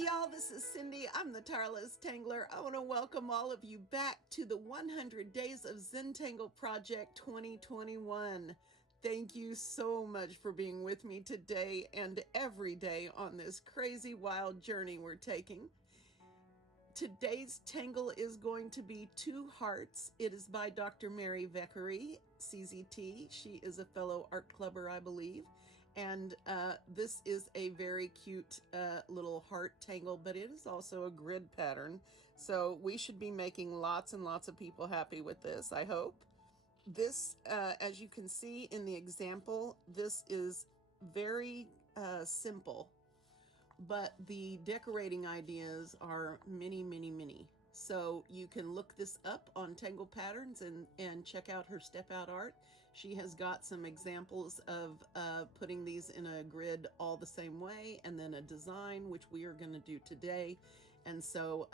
Hey y'all, this is Cindy. I'm the tireless tangler. I want to welcome all of you back to the 100 Days of Zentangle Project 2021. Thank you so much for being with me today and every day on this crazy wild journey we're taking. Today's tangle is going to be 2HARTZ. It is by Dr. Mary Vechery, CZT. She is a fellow art clubber, I believe. And this is a very cute little heart tangle, but it is also a grid pattern. So we should be making lots and lots of people happy with this, I hope. This, as you can see in the example, this is very simple, but the decorating ideas are many. So you can look this up on Tangle Patterns and check out her step out art. She has got some examples of putting these in a grid all the same way, and then a design, which we are going to do today. And so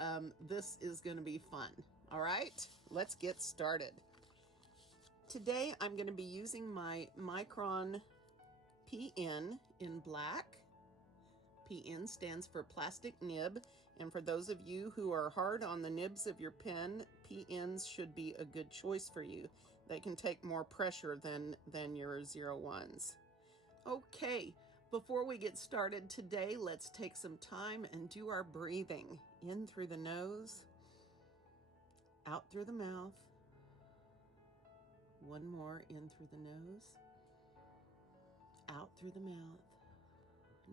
this is going to be fun. All right, let's get started. Today I'm going to be using my Micron PN in black. PN stands for plastic nib, and for those of you who are hard on the nibs of your pen, PNs should be a good choice for you. They can take more pressure than your 01s. Okay, before we get started today, let's take some time and do our breathing. In through the nose, out through the mouth. One more, in through the nose, out through the mouth.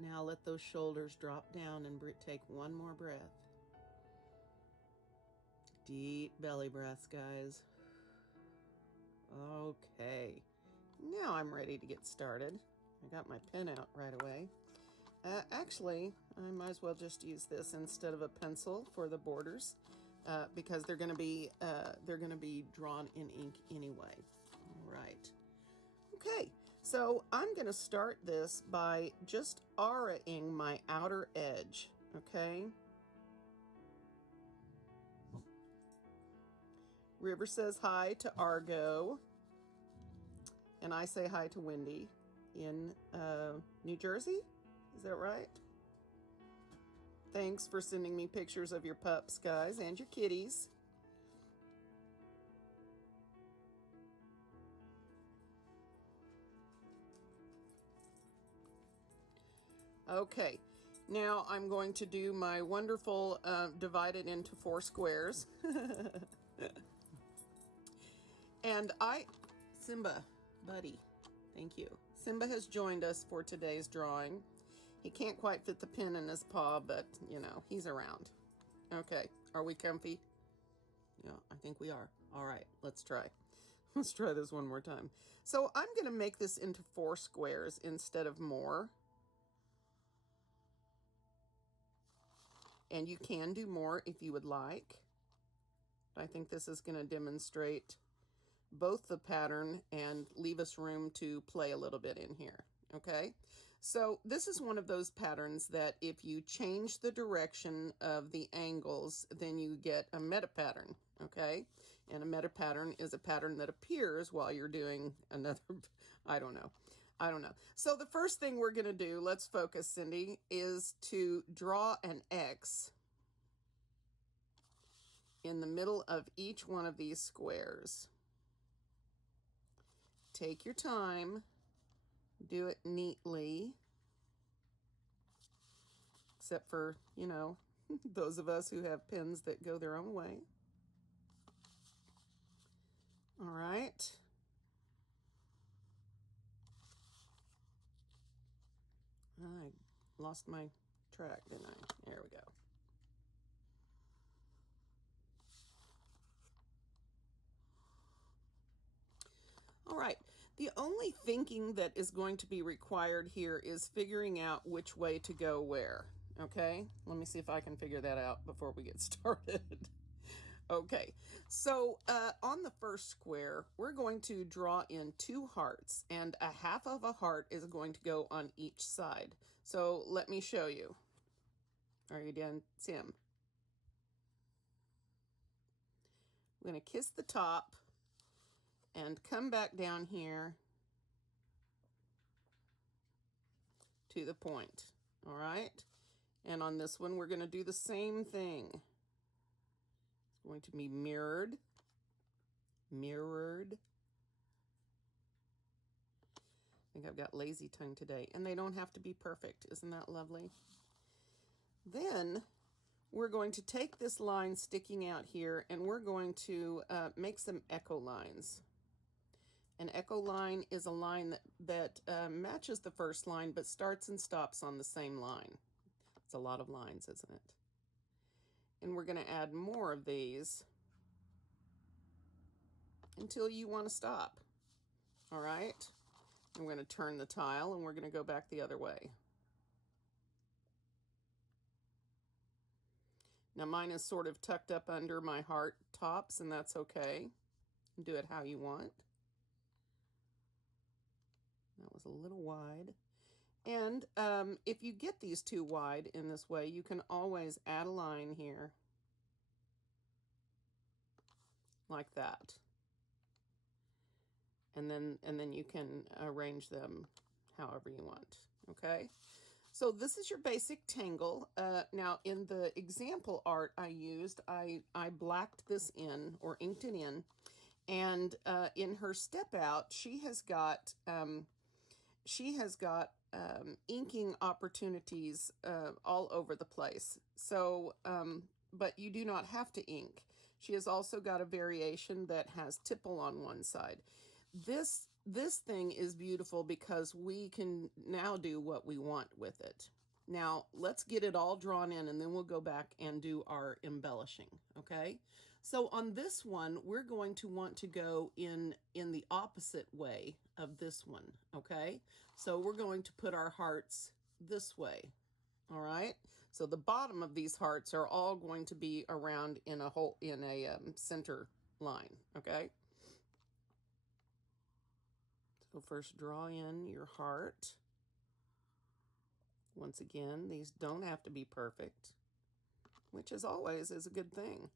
Now let those shoulders drop down and take one more breath. Deep belly breaths, guys. Okay, now I'm ready to get started. I got my pen out right away. Actually, I might as well just use this instead of a pencil for the borders because they're going to be drawn in ink anyway. All right. Okay, so I'm going to start this by just auraing my outer edge, okay? River says hi to Argo, and I say hi to Wendy in New Jersey. Is that right? Thanks for sending me pictures of your pups, guys, and your kitties. Okay, now I'm going to do my wonderful divided into 4 squares. And Simba, buddy, thank you. Simba has joined us for today's drawing. He can't quite fit the pen in his paw, but, you know, he's around. Okay, are we comfy? Yeah, I think we are. All right, let's try. Let's try this one more time. So I'm going to make this into 4 squares instead of more. And you can do more if you would like. I think this is going to demonstrate both the pattern and leave us room to play a little bit in here. Okay, so this is one of those patterns that if you change the direction of the angles, then you get a meta pattern. Okay, and a meta pattern is a pattern that appears while you're doing another, I don't know. So the first thing we're going to do, let's focus, Cindy, is to draw an X in the middle of each one of these squares. Take your time, do it neatly, except for, you know, those of us who have pens that go their own way. All right. I lost my track, didn't I? There we go. All right, the only thinking that is going to be required here is figuring out which way to go where, okay? Let me see if I can figure that out before we get started. Okay, so on the first square, we're going to draw in 2 hearts, and a half of a heart is going to go on each side. So let me show you. Are you done, Tim? I'm going to kiss the top and come back down here to the point. All right, And on this one, we're going to do the same thing. It's going to be mirrored, mirrored. I think I've got lazy tongue today, and they don't have to be perfect. Isn't that lovely? Then we're going to take this line sticking out here, and we're going to make some echo lines. An echo line is a line that matches the first line, but starts and stops on the same line. It's a lot of lines, isn't it? And we're going to add more of these until you want to stop. All right? And we're going to turn the tile, and we're going to go back the other way. Now mine is sort of tucked up under my heart tops, and that's okay. Do it how you want. That was a little wide. And if you get these too wide in this way, you can always add a line here, like that. And then you can arrange them however you want, okay? So this is your basic tangle. Now in the example art I used, I blacked this in, or inked it in, and in her step out, she has got inking opportunities all over the place. So, but you do not have to ink. She has also got a variation that has tipple on one side. This thing is beautiful because we can now do what we want with it. Now, let's get it all drawn in, and then we'll go back and do our embellishing, okay? So on this one, we're going to want to go in the opposite way of this one, okay? So we're going to put our hearts this way, all right? So the bottom of these hearts are all going to be around in a whole, in a center line, okay? So first draw in your heart. Once again, these don't have to be perfect, which as always is a good thing.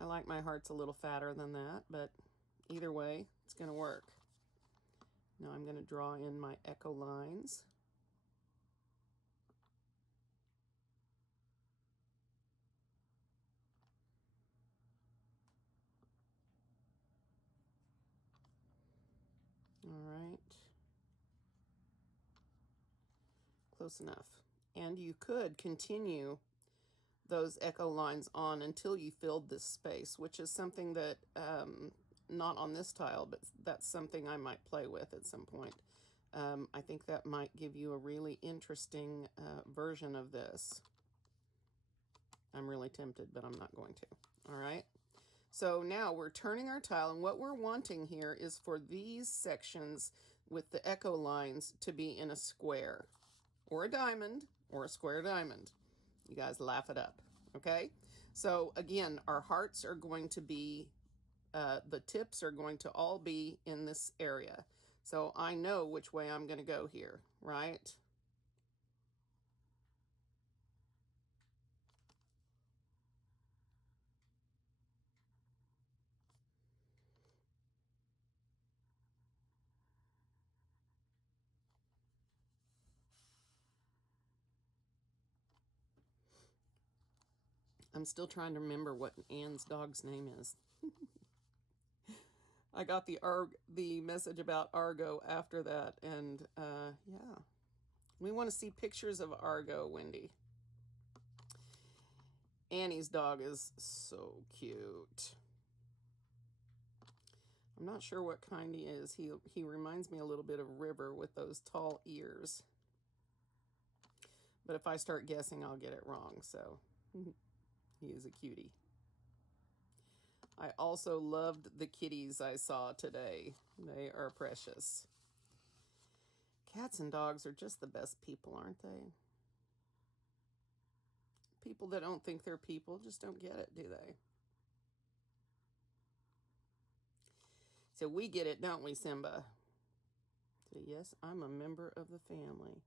I like my hearts a little fatter than that, but either way, it's going to work. Now I'm going to draw in my echo lines. All right. Close enough. And you could continue those echo lines on until you filled this space, which is something that, not on this tile, but that's something I might play with at some point. I think that might give you a really interesting version of this. I'm really tempted, but I'm not going to. All right. So now we're turning our tile, and what we're wanting here is for these sections with the echo lines to be in a square, or a diamond, or a square diamond. You guys laugh it up, okay? So again, our hearts are going to be, the tips are going to all be in this area. So I know which way I'm going to go here, right? I'm still trying to remember what Anne's dog's name is. I got the message about Argo after that, and yeah. We want to see pictures of Argo, Wendy. Annie's dog is so cute. I'm not sure what kind he is. He reminds me a little bit of River with those tall ears. But if I start guessing, I'll get it wrong, so he is a cutie. I also loved the kitties I saw today. They are precious. Cats and dogs are just the best people, aren't they? People that don't think they're people just don't get it, do they? So we get it, don't we, Simba? So yes, I'm a member of the family.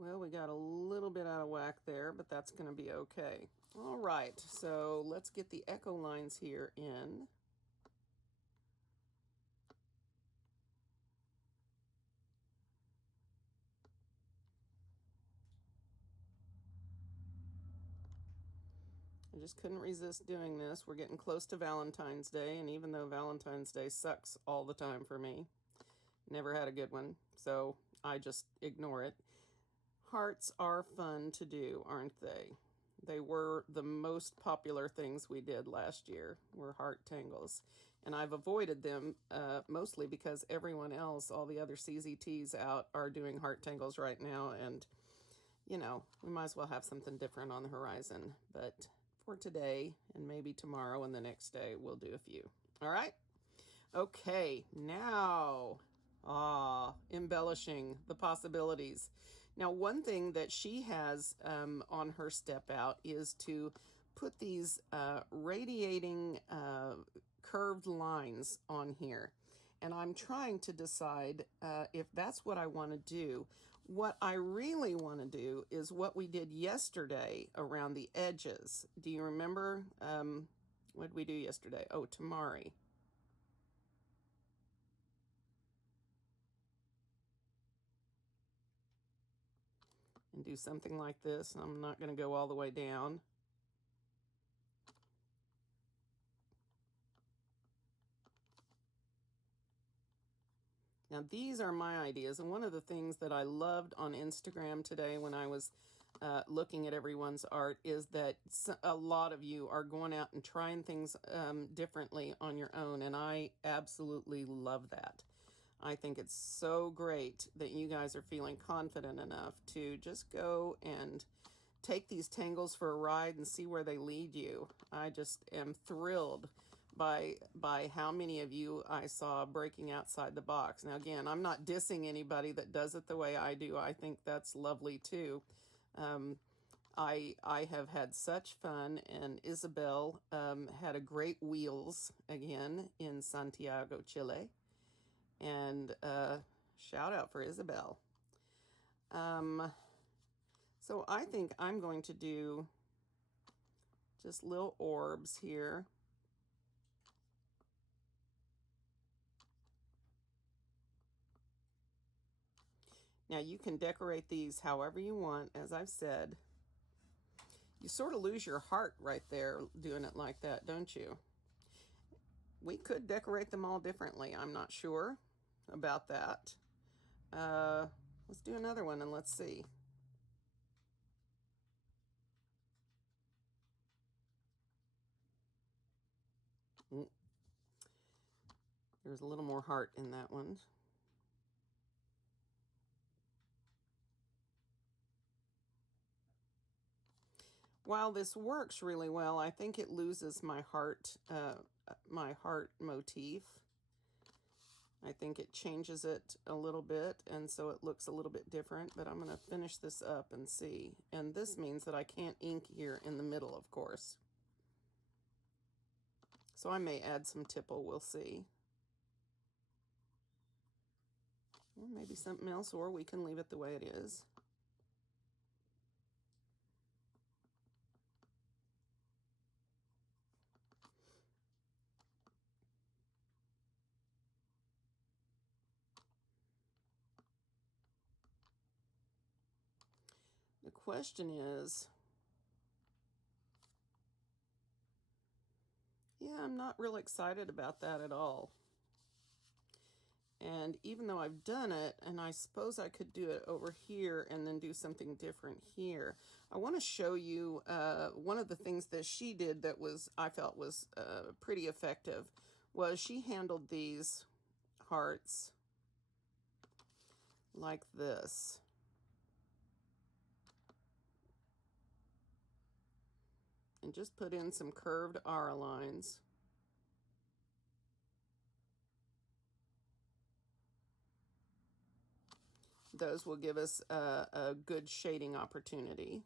Well, we got a little bit out of whack there, but that's going to be okay. All right, so let's get the echo lines here in. I just couldn't resist doing this. We're getting close to Valentine's Day, and even though Valentine's Day sucks all the time for me, never had a good one, so I just ignore it. Hearts are fun to do, aren't they? They were the most popular things we did last year, were heart tangles. And I've avoided them mostly because everyone else, all the other CZTs out, are doing heart tangles right now. And, you know, we might as well have something different on the horizon. But for today and maybe tomorrow and the next day, we'll do a few. All right? Okay, now, embellishing the possibilities. Now, one thing that she has on her step out is to put these radiating curved lines on here. And I'm trying to decide if that's what I want to do. What I really want to do is what we did yesterday around the edges. Do you remember what did we do yesterday? Oh, tamari. And do something like this. I'm not going to go all the way down. Now, these are my ideas, and one of the things that I loved on Instagram today when I was looking at everyone's art is that a lot of you are going out and trying things differently on your own, and I absolutely love that. I think it's so great that you guys are feeling confident enough to just go and take these tangles for a ride and see where they lead you. I just am thrilled by how many of you I saw breaking outside the box. Now, again, I'm not dissing anybody that does it the way I do. I think that's lovely too. I have had such fun, and Isabel had a great wheels again in Santiago, Chile. And shout out for Isabel. So I think I'm going to do just little orbs here. Now you can decorate these however you want, as I've said. You sort of lose your heart right there doing it like that, don't you? We could decorate them all differently. I'm not sure about that. Let's do another one and let's see. There's a little more heart in that one. While this works really well, I think it loses my heart motif. I think it changes it a little bit, and so it looks a little bit different, but I'm going to finish this up and see. And this means that I can't ink here in the middle, of course. So I may add some tipple, we'll see. Or maybe something else, or we can leave it the way it is. The question is, yeah, I'm not real excited about that at all. And even though I've done it, and I suppose I could do it over here and then do something different here, I want to show you one of the things that she did that I felt was pretty effective, was she handled these hearts like this. And just put in some curved R lines. Those will give us a good shading opportunity.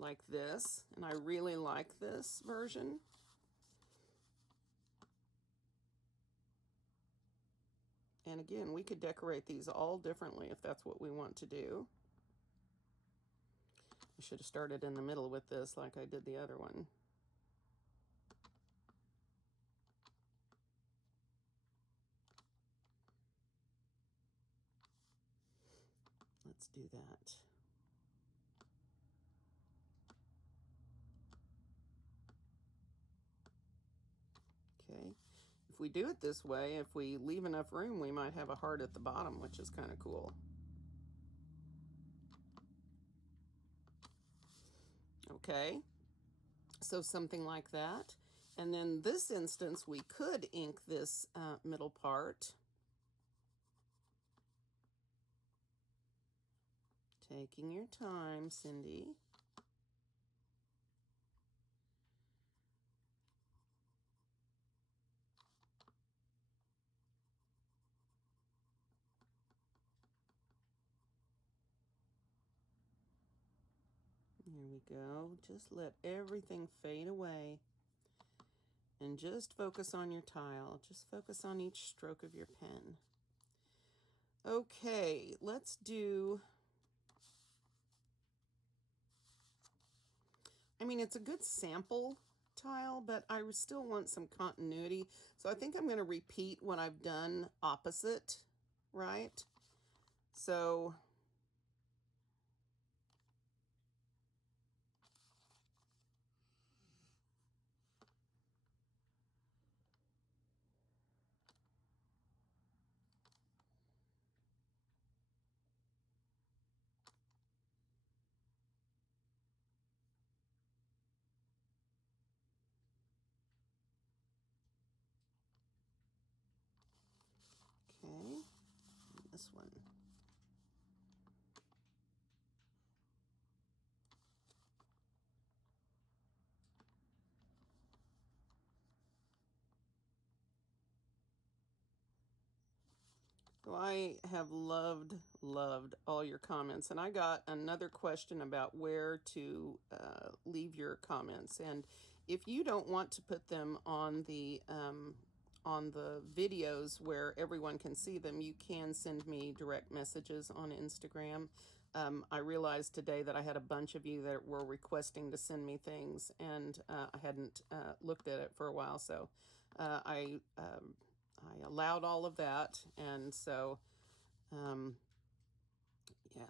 Like this, and I really like this version. And again, we could decorate these all differently if that's what we want to do. I should have started in the middle with this like I did the other one. let's do that. Okay, if we do it this way, if we leave enough room, we might have a heart at the bottom, which is kind of cool. Okay, so something like that. And then this instance, we could ink this middle part. Taking your time, Cindy. Here we go. Just let everything fade away. And just focus on your tile. Just focus on each stroke of your pen. Okay, let's do... I mean, it's a good sample tile, but I still want some continuity. So I think I'm going to repeat what I've done opposite, right? So... Okay, this one. So I have loved all your comments, and I got another question about where to leave your comments. And if you don't want to put them on the videos where everyone can see them, you can send me direct messages on Instagram. I realized today that I had a bunch of you that were requesting to send me things, and I hadn't looked at it for a while, so I allowed all of that, and so, yeah.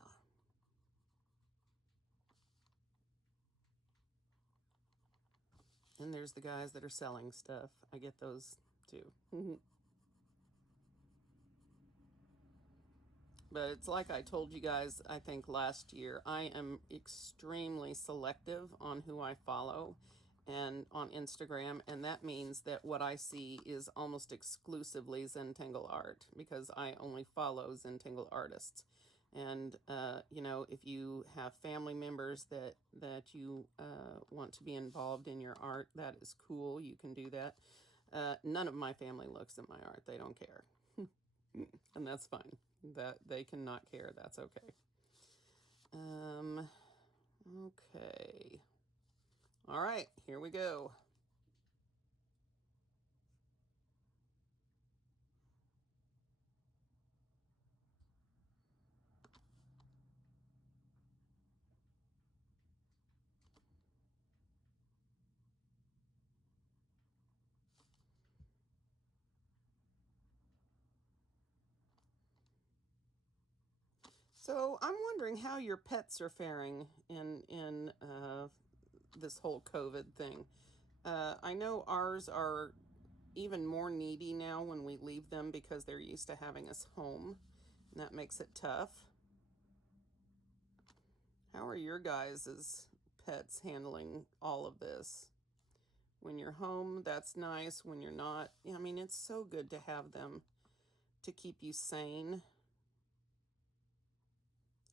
And there's the guys that are selling stuff. I get those too. But it's like I told you guys, I think last year, I am extremely selective on who I follow and on Instagram, and that means that what I see is almost exclusively Zentangle art, because I only follow Zentangle artists. And you know, if you have family members that you want to be involved in your art, that is cool. You can do that. None of my family looks at my art. They don't care. And that's fine. That they cannot care. That's okay. Okay. All right, here we go. So I'm wondering how your pets are faring in this whole COVID thing. I know ours are even more needy now when we leave them because they're used to having us home, and that makes it tough. How are your guys' pets handling all of this? When you're home, that's nice. When you're not, I mean, it's so good to have them to keep you sane.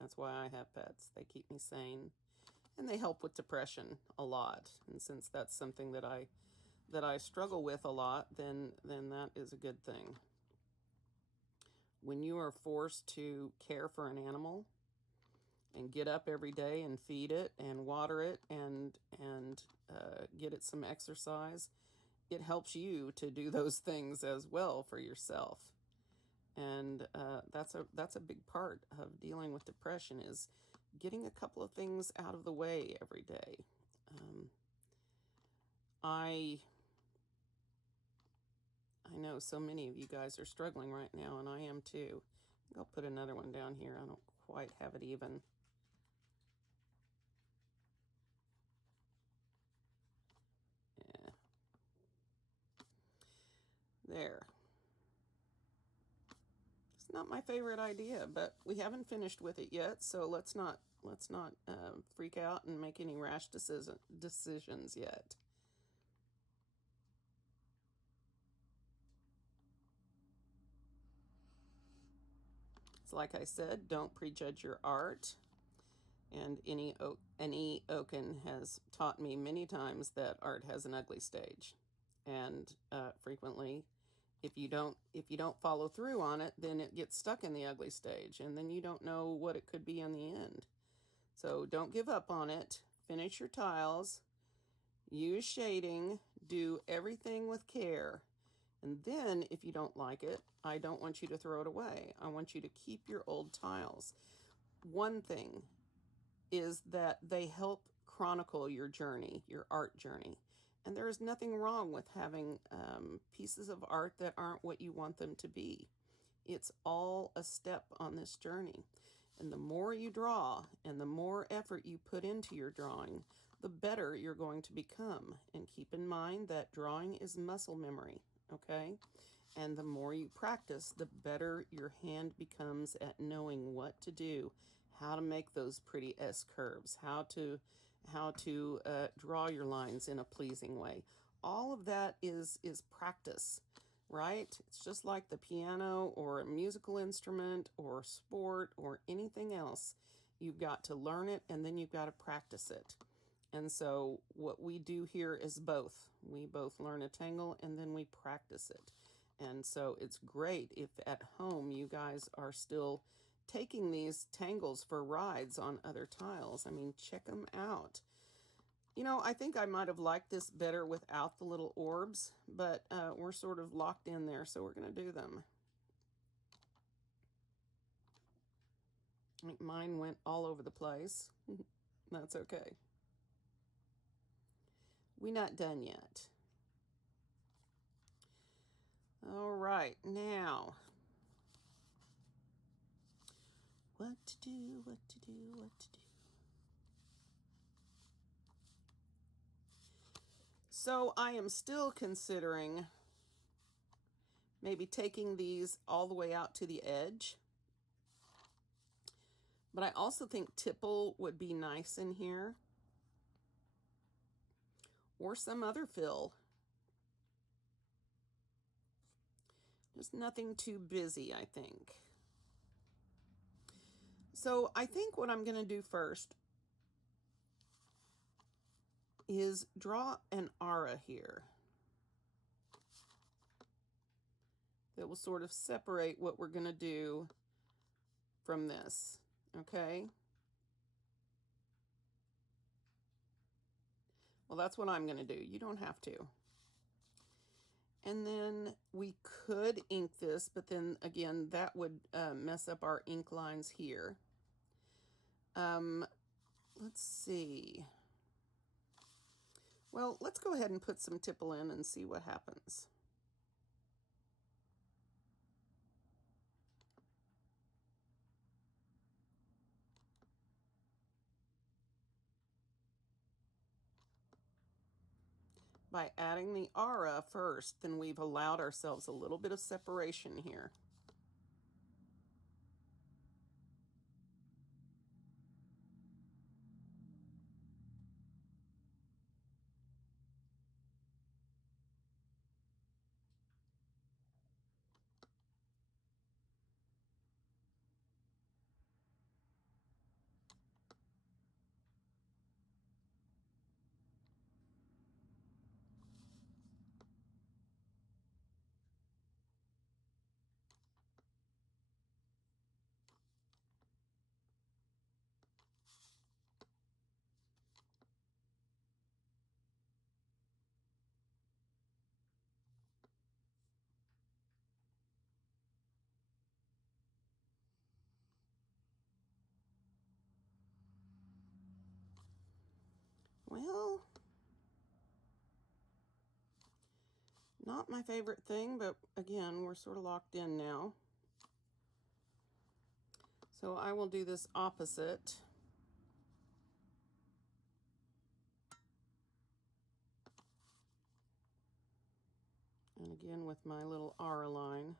That's why I have pets. They keep me sane, and they help with depression a lot. And since that's something that I struggle with a lot, then that is a good thing. When you are forced to care for an animal and get up every day and feed it and water it and get it some exercise, it helps you to do those things as well for yourself. And that's a big part of dealing with depression, is getting a couple of things out of the way every day. I know so many of you guys are struggling right now, and I am too. I'll put another one down here. I don't quite have it even. Yeah. There. It's not my favorite idea, but we haven't finished with it yet, so let's not freak out and make any rash decisions yet. It's like I said, don't prejudge your art. And any Oaken has taught me many times that art has an ugly stage, and frequently, if you don't follow through on it, then it gets stuck in the ugly stage, and then you don't know what it could be in the end. So don't give up on it. Finish your tiles. Use shading. Do everything with care. And then, if you don't like it, I don't want you to throw it away. I want you to keep your old tiles. One thing is that they help chronicle your journey, your art journey. And there is nothing wrong with having pieces of art that aren't what you want them to be. It's all a step on this journey. And the more you draw and the more effort you put into your drawing, the better you're going to become. And keep in mind that drawing is muscle memory, okay? And the more you practice, the better your hand becomes at knowing what to do, how to make those pretty S-curves, how to draw your lines in a pleasing way. All of that is practice, right? It's just like the piano or a musical instrument or sport or anything else. You've got to learn it and then you've got to practice it. And so what we do here is both. We both learn a tangle and then we practice it. And so it's great if at home you guys are still taking these tangles for rides on other tiles. I mean, check them out. You know, I think I might have liked this better without the little orbs, but we're sort of locked in there, so we're going to do them. Mine went all over the place. That's okay. We're not done yet. All right, now, what to do, what to do, what to do. So I am still considering maybe taking these all the way out to the edge. But I also think tipple would be nice in here. Or some other fill. Just nothing too busy, I think. So I think what I'm going to do first is draw an aura here that will sort of separate what we're going to do from this, okay? Well, that's what I'm going to do. You don't have to. And then we could ink this, but then again, that would mess up our ink lines here. Let's see. Well, let's go ahead and put some tipple in and see what happens. By adding the aura first, then we've allowed ourselves a little bit of separation here. Well, not my favorite thing, but again, we're sort of locked in now. So So I will do this opposite. And again with my little aura line.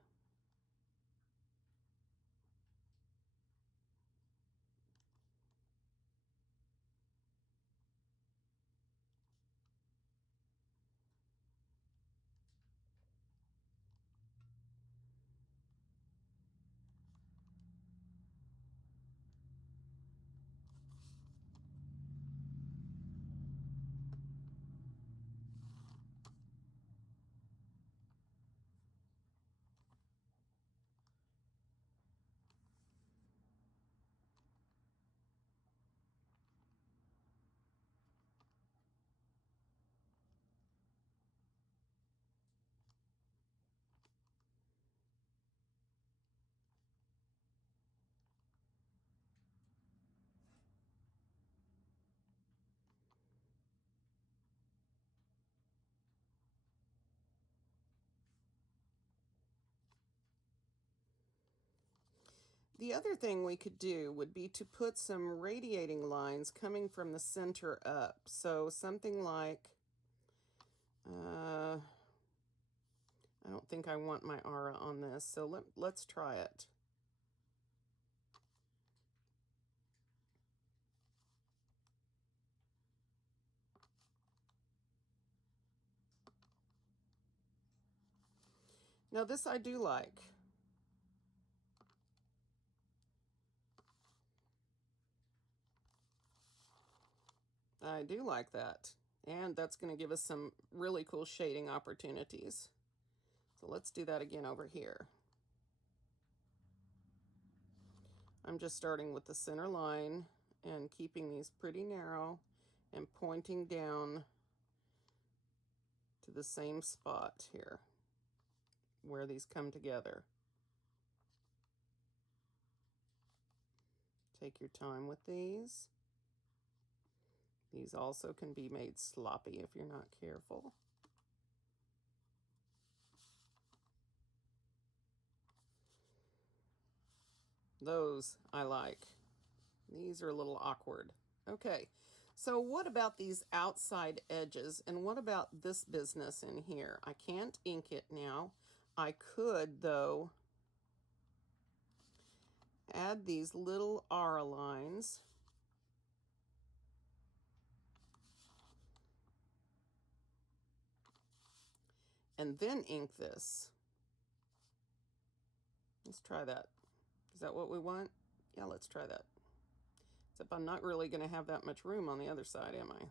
The other thing we could do would be to put some radiating lines coming from the center up. So something like, I don't think I want my aura on this, so let's try it. Now this I do like. I do like that. And that's going to give us some really cool shading opportunities. So let's do that again over here. I'm just starting with the center line and keeping these pretty narrow and pointing down to the same spot here where these come together. Take your time with these. These also can be made sloppy if you're not careful. Those I like. These are a little awkward. Okay, so what about these outside edges? And what about this business in here? I can't ink it now. I could, though, add these little aura lines. And then ink this. Let's try that. Is that what we want? Yeah, let's try that. Except I'm not really going to have that much room on the other side, am I?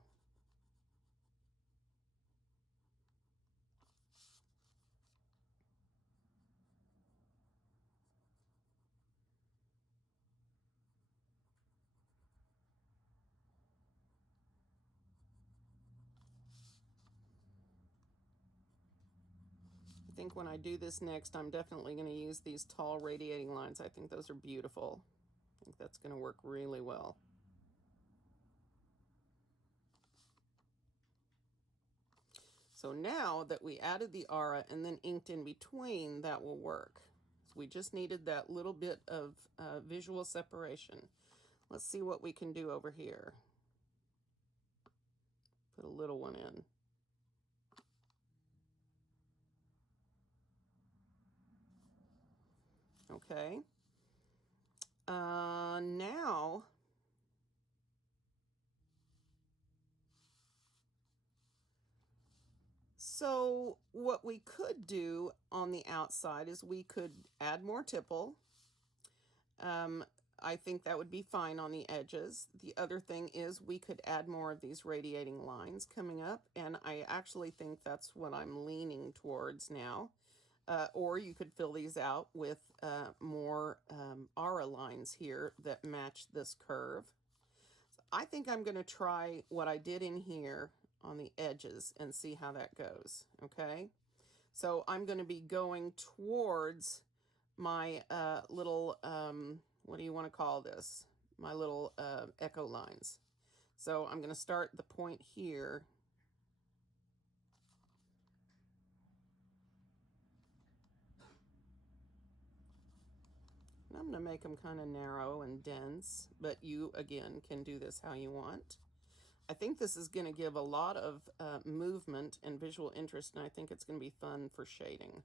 I think when I do this next, I'm definitely going to use these tall radiating lines. I think those are beautiful. I think that's going to work really well. So now that we added the aura and then inked in between, that will work. So we just needed that little bit of visual separation. Let's see what we can do over here. Put a little one in. Okay. Now, so what we could do on the outside is we could add more tipple. I think that would be fine on the edges. The other thing is we could add more of these radiating lines coming up, and I actually think that's what I'm leaning towards now. Or you could fill these out with more aura lines here that match this curve. So I think I'm going to try what I did in here on the edges and see how that goes, okay? So I'm going to be going towards my little, what do you want to call this? My little echo lines. So I'm going to start the point here. And I'm going to make them kind of narrow and dense, but you, again, can do this how you want. I think this is going to give a lot of movement and visual interest, and I think it's going to be fun for shading.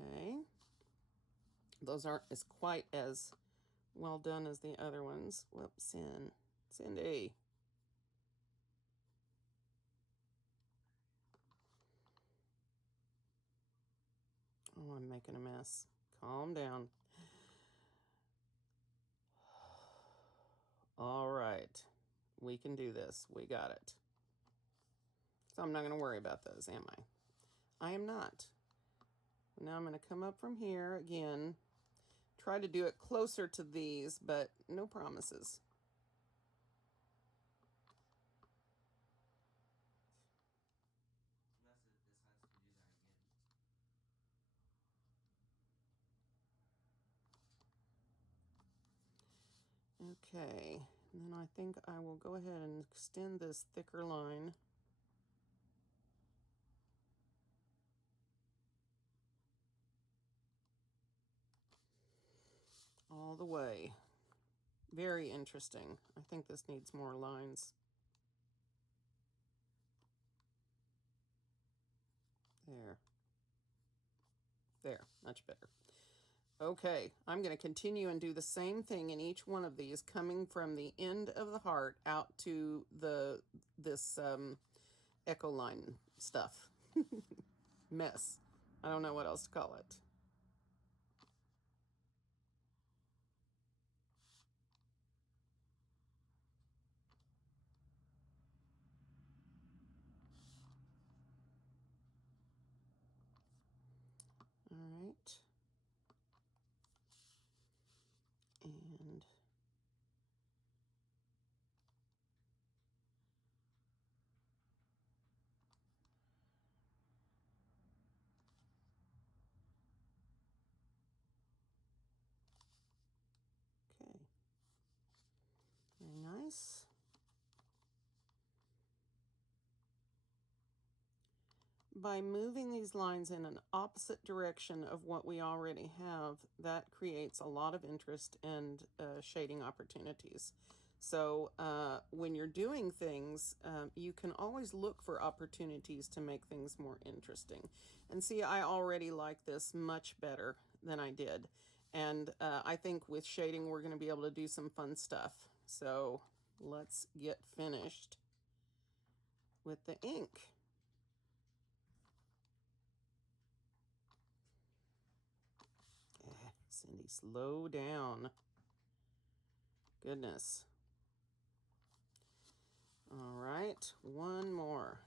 Okay. Those aren't as quite as well done as the other ones. Whoops, Cindy. Oh, I'm making a mess. Calm down. All right. We can do this. We got it. So I'm not going to worry about those, am I? I am not. Now I'm going to come up from here again. Try to do it closer to these, but no promises. Unless it decides to do that again. Okay, and then I think I will go ahead and extend this thicker line. All the way. Very interesting. I think this needs more lines. There. There, much better. Okay, I'm going to continue and do the same thing in each one of these, coming from the end of the heart out to this echo line stuff. Mess. I don't know what else to call it. All right. And okay. Very nice. By moving these lines in an opposite direction of what we already have, that creates a lot of interest and shading opportunities. So when you're doing things, you can always look for opportunities to make things more interesting. And see, I already like this much better than I did. And I think with shading, we're going to be able to do some fun stuff. So let's get finished with the ink. Cindy, slow down. Goodness. All right, one more.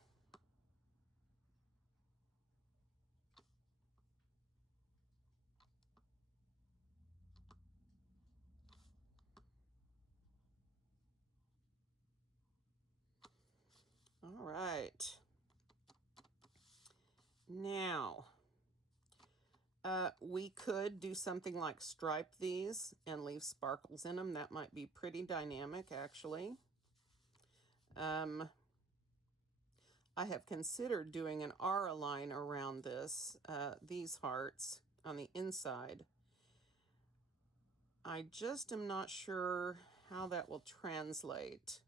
All right. Now, we could do something like stripe these and leave sparkles in them. That might be pretty dynamic, actually. I have considered doing an aura line around these hearts on the inside. I just am not sure how that will translate.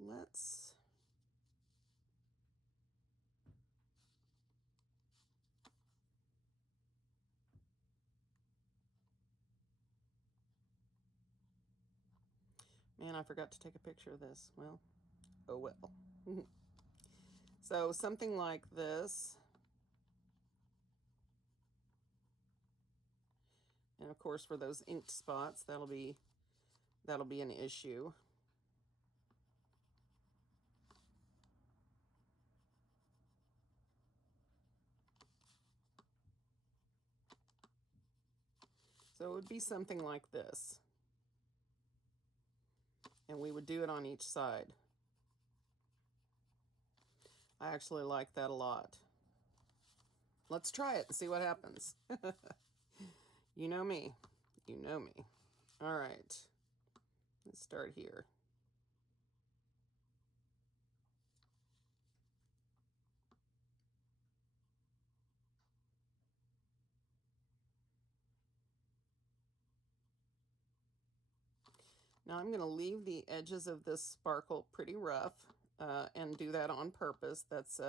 Let's... Man, I forgot to take a picture of this. Well, oh well. So something like this. And of course, for those inked spots, that'll be an issue. So it would be something like this. And we would do it on each side. I actually like that a lot. Let's try it and see what happens. You know me. You know me. All right. Let's start here. Now I'm going to leave the edges of this sparkle pretty rough and do that on purpose. That's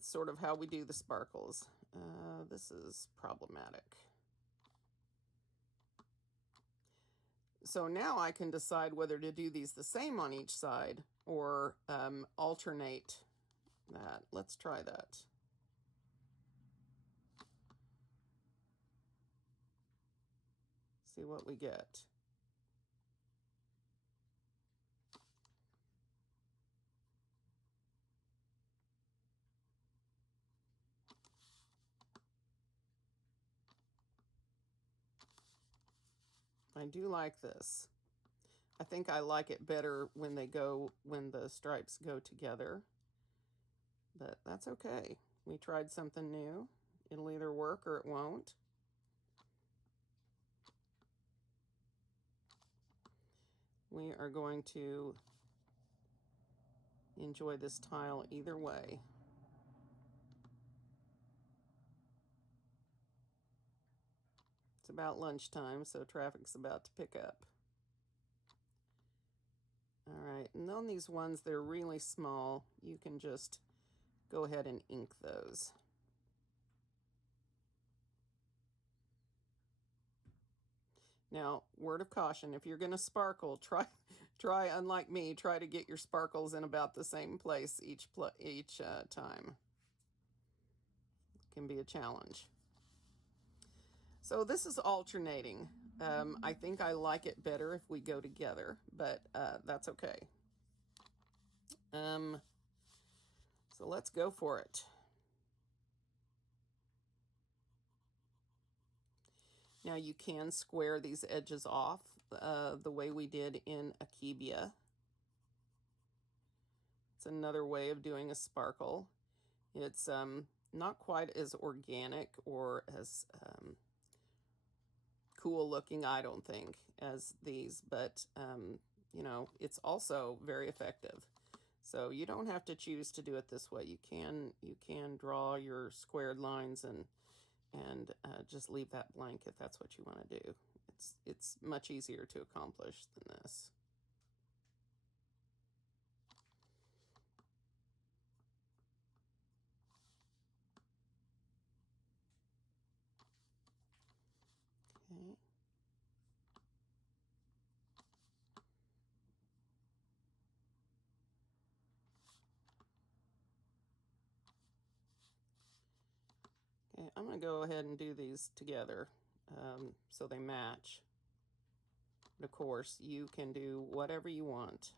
sort of how we do the sparkles. This is problematic. So now I can decide whether to do these the same on each side or alternate that. Let's try that. See what we get. I do like this. I think I like it better when the stripes go together, but that's okay. We tried something new. It'll either work or it won't. We are going to enjoy this tile either way. It's about lunchtime, so traffic's about to pick up. All right, and on these ones that are really small, you can just go ahead and ink those. Now, word of caution, if you're going to sparkle, try unlike me, try to get your sparkles in about the same place each time. It can be a challenge. So this is alternating. I think I like it better if we go together, but that's okay. So let's go for it. Now you can square these edges off the way we did in Akebia. It's another way of doing a sparkle. It's not quite as organic or as cool looking, I don't think, as these, but you know, it's also very effective. So you don't have to choose to do it this way. You can draw your squared lines and just leave that blank if that's what you want to do. It's much easier to accomplish than this. Okay. Okay, I'm going to go ahead and do these together so they match. But of course, you can do whatever you want.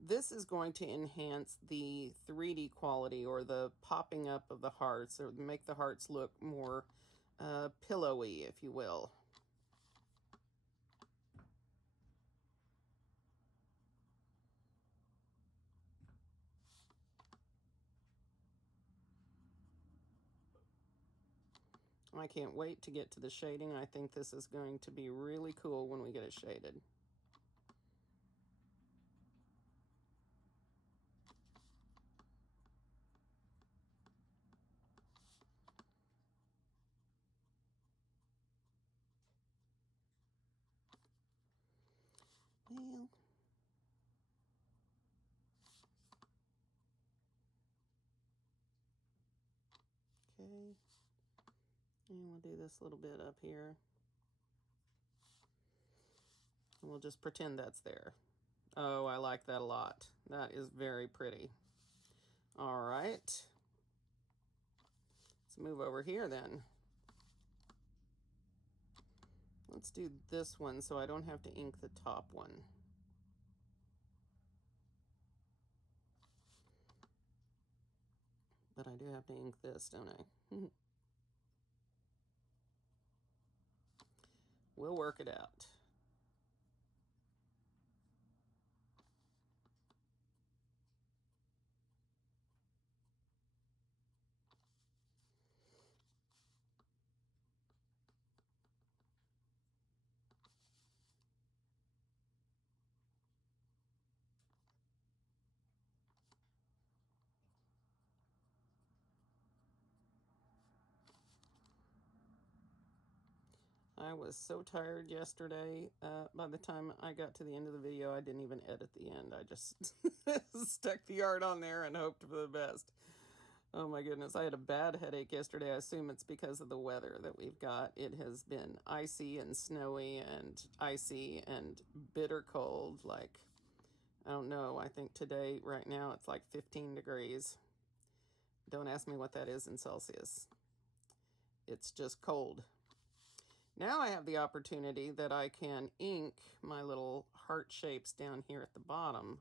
This is going to enhance the 3D quality or the popping up of the hearts, or make the hearts look more pillowy, if you will. I can't wait to get to the shading. I think this is going to be really cool when we get it shaded. Well, okay. And we'll do this little bit up here. And we'll just pretend that's there. Oh, I like that a lot. That is very pretty. All right. Let's move over here then. Let's do this one so I don't have to ink the top one. But I do have to ink this, don't I? We'll work it out. I was so tired yesterday. By the time I got to the end of the video, I didn't even edit the end. I just stuck the art on there and hoped for the best. Oh my goodness, I had a bad headache yesterday. I assume it's because of the weather that we've got. It has been icy and snowy and icy and bitter cold. Like, I don't know, I think today, right now, it's like 15 degrees. Don't ask me what that is in Celsius. It's just cold. Now I have the opportunity that I can ink my little heart shapes down here at the bottom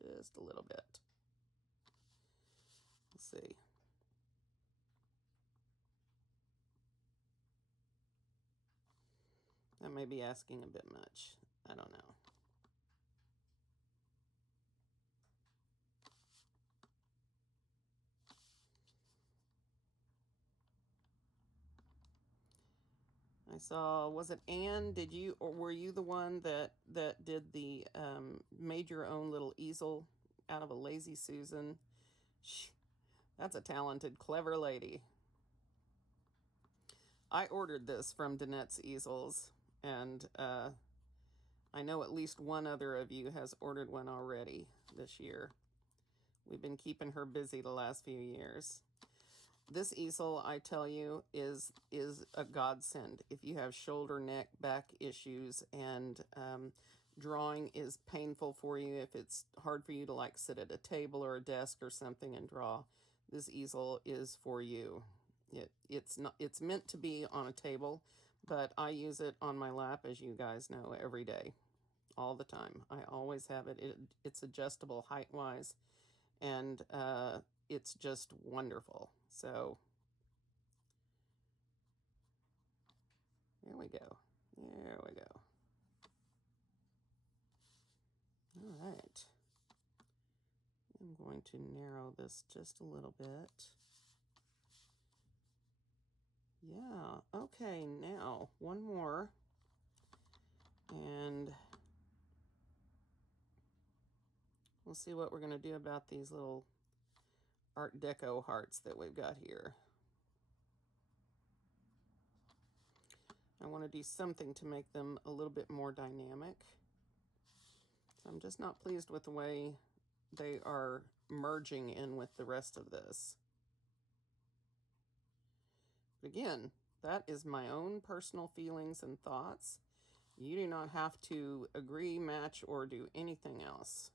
just a little bit. Let's see. That may be asking a bit much. I don't know. I saw, was it Anne? Did you, or were you the one that did the made your own little easel out of a Lazy Susan? That's a talented, clever lady. I ordered this from Danette's Easels, and I know at least one other of you has ordered one already this year. We've been keeping her busy the last few years. This easel, I tell you, is a godsend. If you have shoulder, neck, back issues, and drawing is painful for you, if it's hard for you to like sit at a table or a desk or something and draw, this easel is for you. It's meant to be on a table, but I use it on my lap, as you guys know, every day, all the time. I always have it. It's adjustable height-wise, and it's just wonderful. So there we go. There we go. All right. I'm going to narrow this just a little bit. Yeah, okay, now one more. And we'll see what we're going to do about these little Art Deco hearts that we've got here. I want to do something to make them a little bit more dynamic. So I'm just not pleased with the way they are merging in with the rest of this. But again, that is my own personal feelings and thoughts. You do not have to agree, match, or do anything else.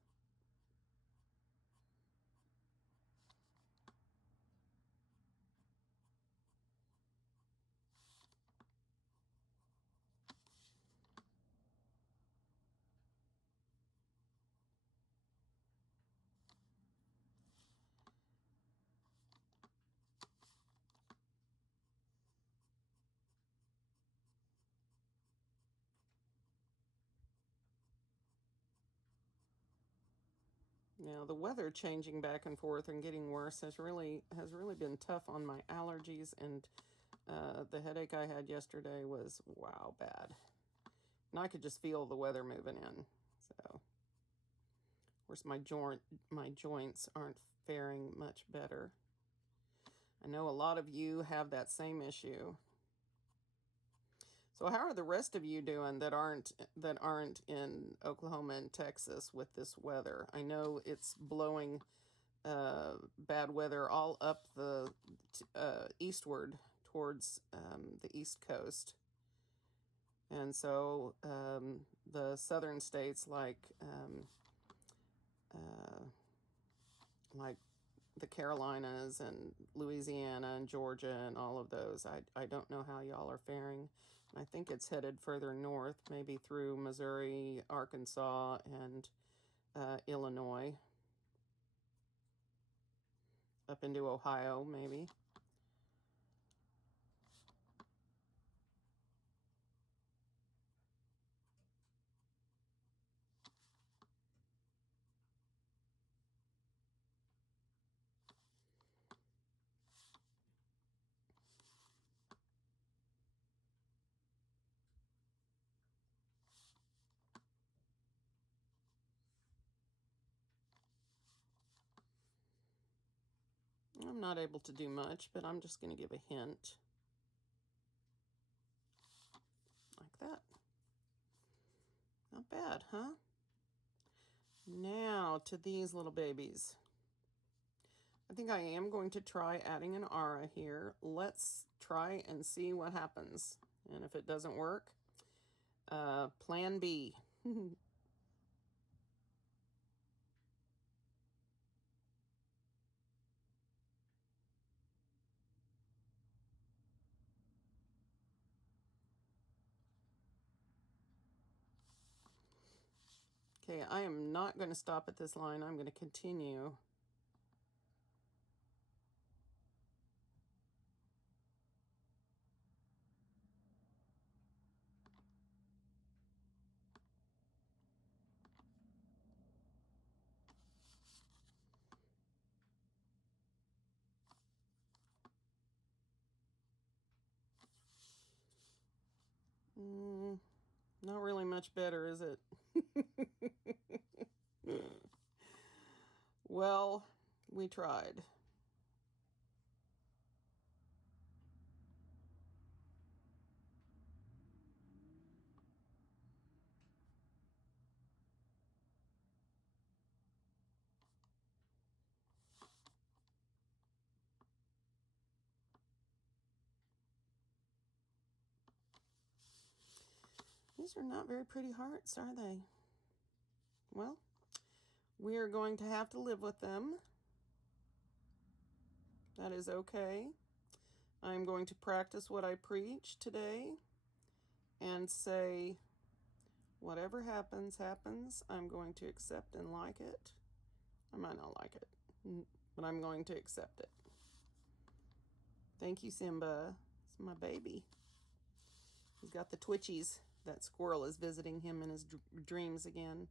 Now, the weather changing back and forth and getting worse has really been tough on my allergies, and the headache I had yesterday was, wow, bad. And I could just feel the weather moving in. So, of course, my joints aren't faring much better. I know a lot of you have that same issue. So how are the rest of you doing that aren't in Oklahoma and Texas with this weather? I know it's blowing bad weather all up the eastward towards the East Coast. And so the southern states like the Carolinas and Louisiana and Georgia and all of those, I don't know how y'all are faring. I think it's headed further north, maybe through Missouri, Arkansas, and Illinois, up into Ohio, maybe. I'm not able to do much, but I'm just going to give a hint. Not bad, huh? Now to these little babies. I think I am going to try adding an aura here. Let's try and see what happens. And if it doesn't work, plan B. Okay, I am not going to stop at this line. I'm going to continue. Not really much better, is it? Well, we tried. These are not very pretty hearts, are they? Well, we are going to have to live with them. That is okay. I'm going to practice what I preach today and say, whatever happens, happens. I'm going to accept and like it. I might not like it, but I'm going to accept it. Thank you, Simba. It's my baby. He's got the twitchies. That squirrel is visiting him in his dreams again.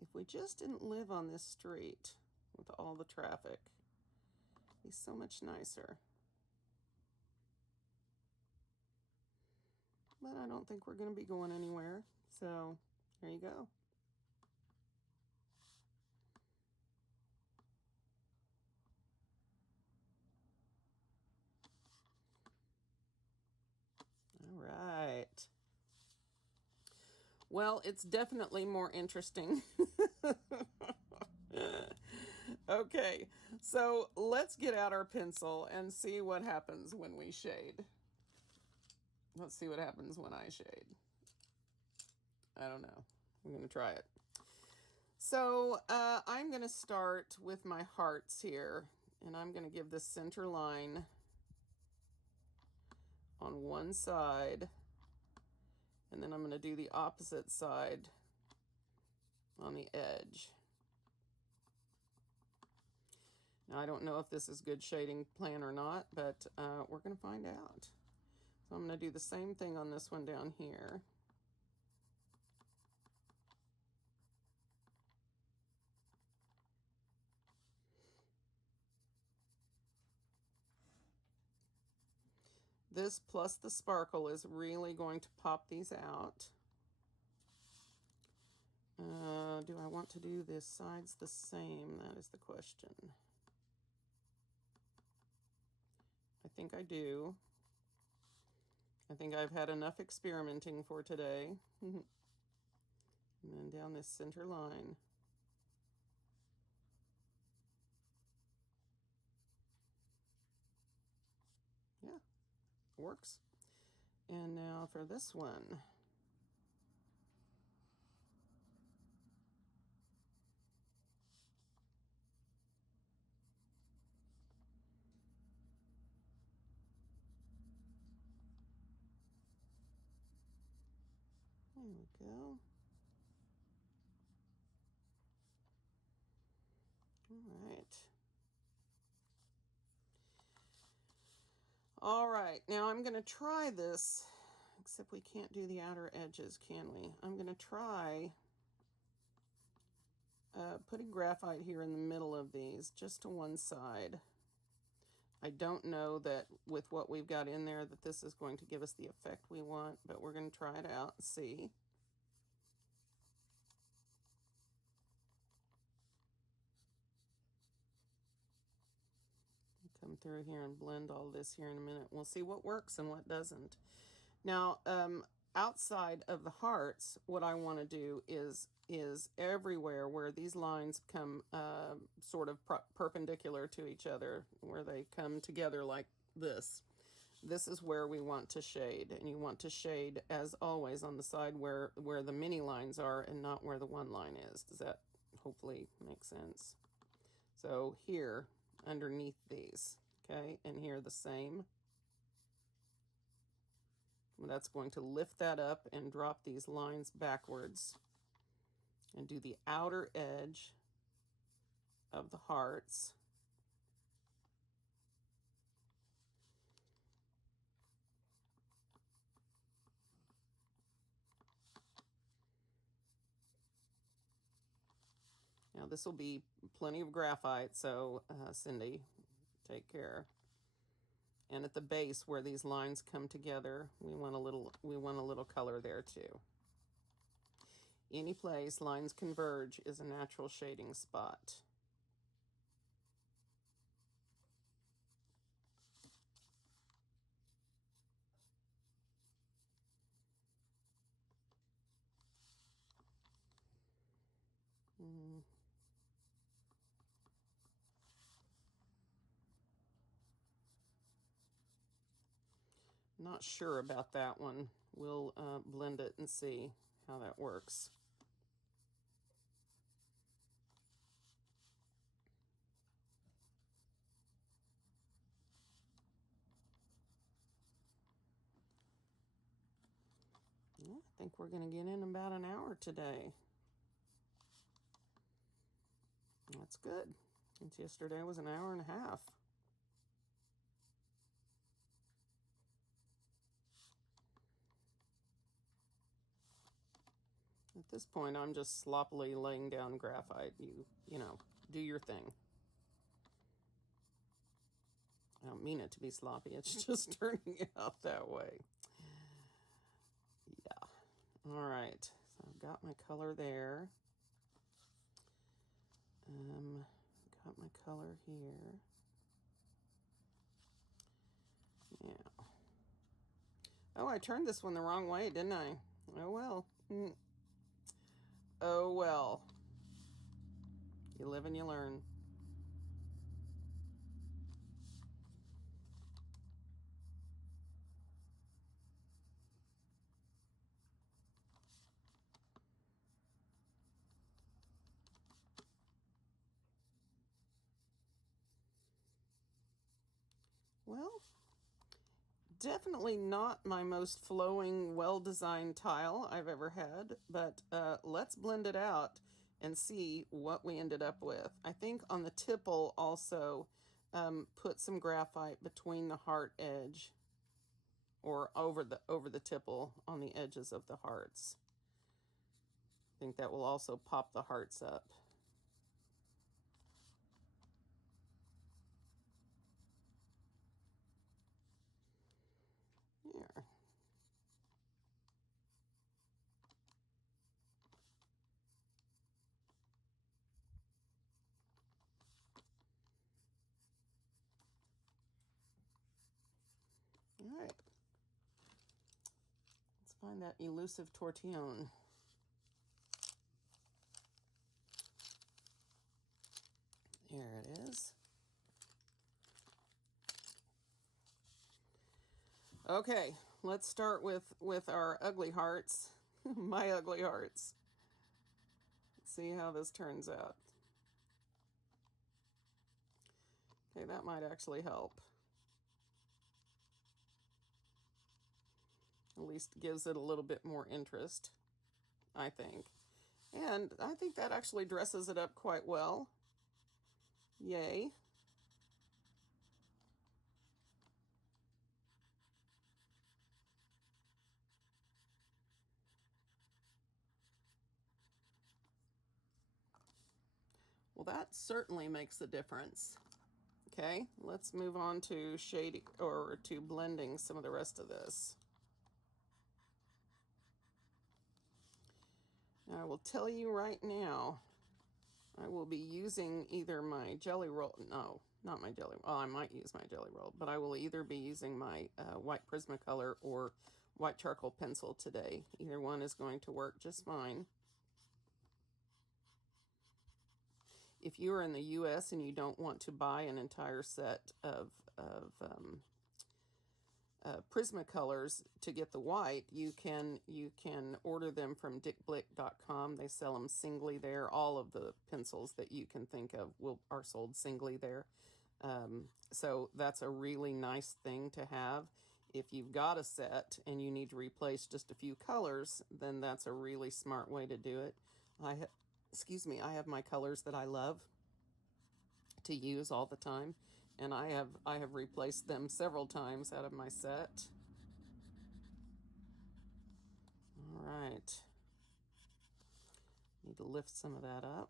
If we just didn't live on this street with all the traffic, it'd be so much nicer. But I don't think we're going to be going anywhere. So there you go. All right. Well, it's definitely more interesting. Okay, so let's get out our pencil and see what happens when we shade. Let's see what happens when I shade. I don't know. I'm going to try it. So I'm going to start with my hearts here, and I'm going to give the center line on one side, and then I'm going to do the opposite side on the edge. Now, I don't know if this is good shading plan or not, but we're going to find out. So I'm going to do the same thing on this one down here. This plus the sparkle is really going to pop these out. Do I want to do the sides the same? That is the question. I think I do. I think I've had enough experimenting for today. And then down this center line. Yeah, works. And now for this one. There we go. All right. All right, now I'm going to try this, except we can't do the outer edges, can we? I'm going to try putting graphite here in the middle of these, just to one side. I don't know that with what we've got in there that this is going to give us the effect we want, but we're going to try it out and see. come through here and blend all this here in a minute. We'll see what works and what doesn't. Now, outside of the hearts, what I want to do is everywhere where these lines come sort of perpendicular to each other, where they come together like this. This is where we want to shade, and you want to shade, as always, on the side where the mini lines are and not where the one line is. Does that hopefully make sense? So here, underneath these, okay, and here the same. That's going to lift that up and drop these lines backwards and do the outer edge of the hearts. Now this will be plenty of graphite, so Cindy, take care. And at the base where these lines come together, we want a little color there too. Any place lines converge is a natural shading spot. Not sure about that one. We'll blend it and see how that works. Yeah, I think we're going to get in about an hour today. That's good. Since yesterday was an hour and a half. At this point, I'm just sloppily laying down graphite. You know, do your thing. I don't mean it to be sloppy. It's just turning out that way. Yeah. All right. So I've got my color there. Got my color here. Yeah. Oh, I turned this one the wrong way, didn't I? Oh, well. Oh, well. You live and you learn. Well, definitely not my most flowing, well-designed tile I've ever had, but let's blend it out and see what we ended up with. I think on the tipple also put some graphite between the heart edge or over the tipple on the edges of the hearts. I think that will also pop the hearts up. Here. All right. Let's find that elusive tortillon. Here it is. Okay, let's start with our ugly hearts, my ugly hearts. Let's see how this turns out. Okay, that might actually help. At least gives it a little bit more interest, I think. And I think that actually dresses it up quite well. Yay. Well, that certainly makes a difference. Okay, let's move on to shading or to blending some of the rest of this. Now, I will tell you right now, I will be using either my jelly roll, no, not my jelly, well, I might use my jelly roll, but I will either be using my white Prismacolor or white charcoal pencil today. Either one is going to work just fine. If you are in the US and you don't want to buy an entire set of Prismacolors to get the white, you can order them from dickblick.com. They sell them singly there. All of the pencils that you can think of are sold singly there. So that's a really nice thing to have. If you've got a set and you need to replace just a few colors, then that's a really smart way to do it. Excuse me, I have my colors that I love to use all the time, and I have replaced them several times out of my set. All right. Need to lift some of that up.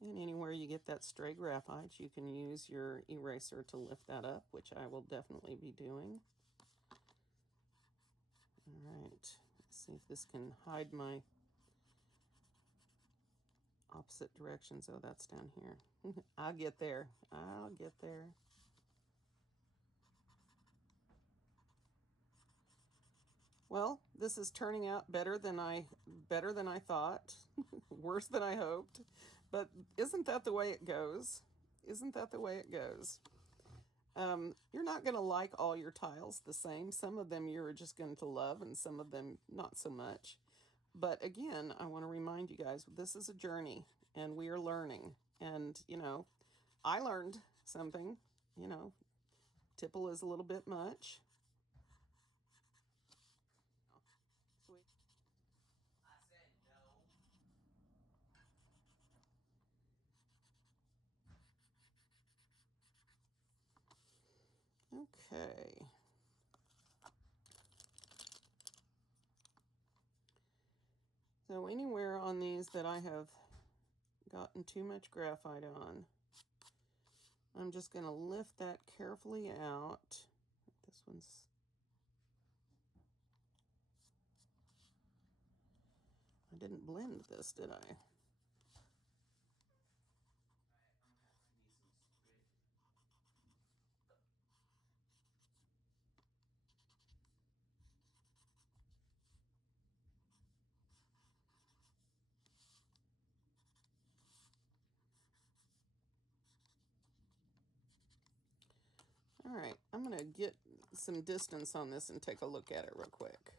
And anywhere you get that stray graphite, you can use your eraser to lift that up, which I will definitely be doing. All right, let's see if this can hide my opposite directions. Oh, that's down here. I'll get there. I'll get there. Well, this is turning out better than I thought, worse than I hoped. But isn't that the way it goes? Isn't that the way it goes? You're not going to like all your tiles the same. Some of them you're just going to love, and some of them not so much. But again, I want to remind you guys, this is a journey, and we are learning. And, you know, I learned something, you know, tipple is a little bit much. I said no. Okay. So anywhere on these that I have gotten too much graphite on, I'm just going to lift that carefully out. This one's... I didn't blend this, did I? All right, I'm going to get some distance on this and take a look at it real quick.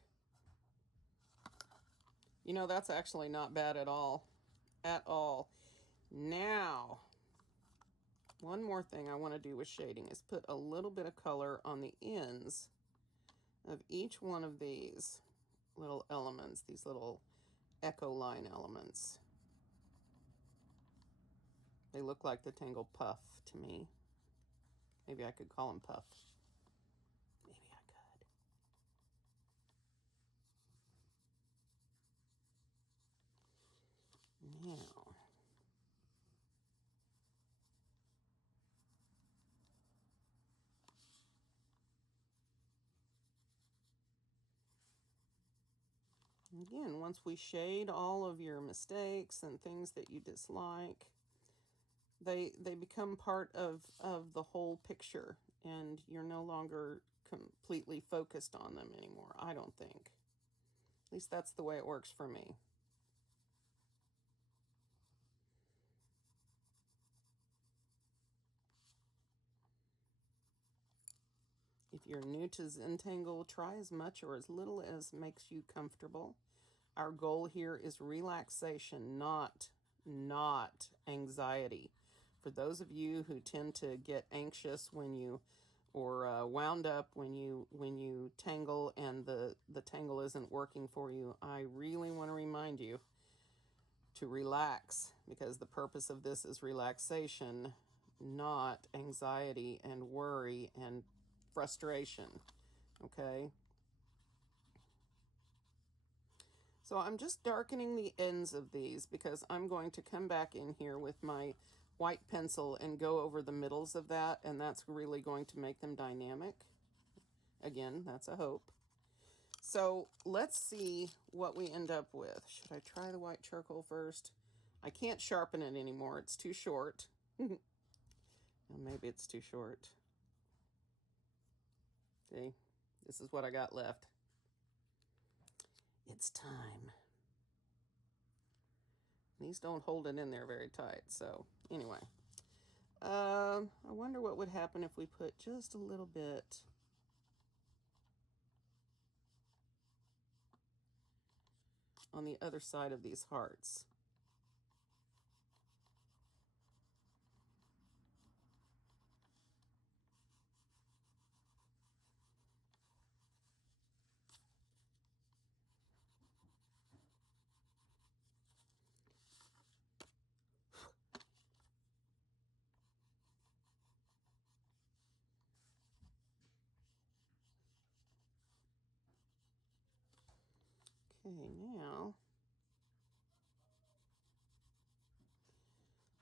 You know, that's actually not bad at all. At all. Now, one more thing I want to do with shading is put a little bit of color on the ends of each one of these little elements, these little echo line elements. They look like the tangle puff to me. Maybe I could call them puff. Maybe I could. Now, again, once we shade all of your mistakes and things that you dislike, they become part of the whole picture, and you're no longer completely focused on them anymore, I don't think. At least that's the way it works for me. If you're new to Zentangle, try as much or as little as makes you comfortable. Our goal here is relaxation, not anxiety. For those of you who tend to get anxious when you, or wound up when you tangle and the tangle isn't working for you, I really want to remind you to relax, because the purpose of this is relaxation, not anxiety and worry and frustration. Okay? So I'm just darkening the ends of these because I'm going to come back in here with my white pencil and go over the middles of that, and that's really going to make them dynamic. Again, that's a hope. So let's see what we end up with. Should I try the white charcoal first? I can't sharpen it anymore. It's too short. Well, maybe it's too short. See, this is what I got left. It's time. These don't hold it in there very tight. So anyway, I wonder what would happen if we put just a little bit on the other side of these hearts. Okay, now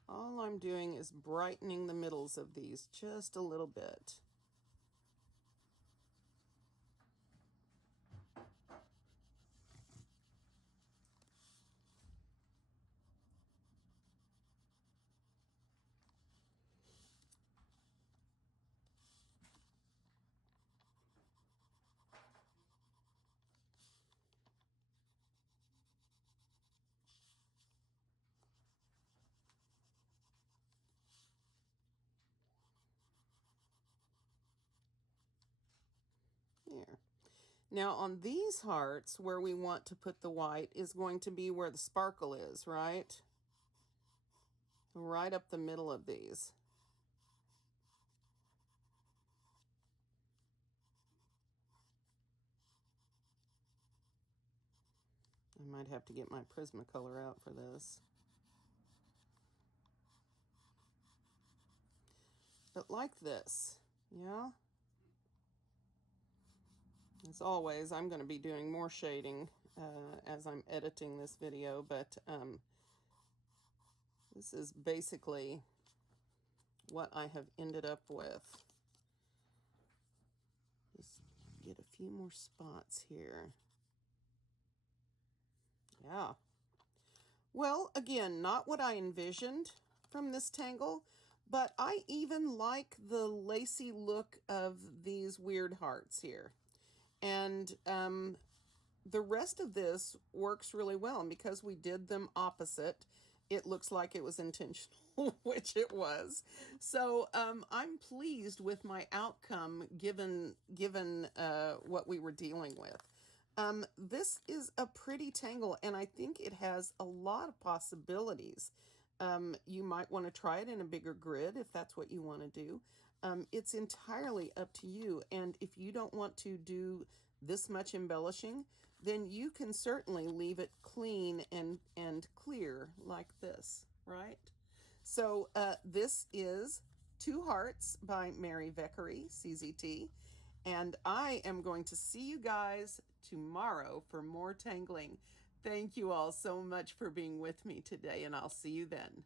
all I'm doing is brightening the middles of these just a little bit. There. Now on these hearts, where we want to put the white is going to be where the sparkle is, right? Right up the middle of these. I might have to get my Prismacolor out for this. But like this, yeah? As always, I'm going to be doing more shading as I'm editing this video, but this is basically what I have ended up with. Just get a few more spots here. Yeah. Well, again, not what I envisioned from this tangle, but I even like the lacy look of these weird hearts here. And the rest of this works really well. And because we did them opposite, it looks like it was intentional, which it was. So I'm pleased with my outcome given what we were dealing with. This is a pretty tangle, and I think it has a lot of possibilities. You might want to try it in a bigger grid if that's what you want to do. It's entirely up to you, and if you don't want to do this much embellishing, then you can certainly leave it clean and clear like this, right? So this is 2HARTZ by Mary Vechery, CZT. And I am going to see you guys tomorrow for more tangling. Thank you all so much for being with me today, and I'll see you then.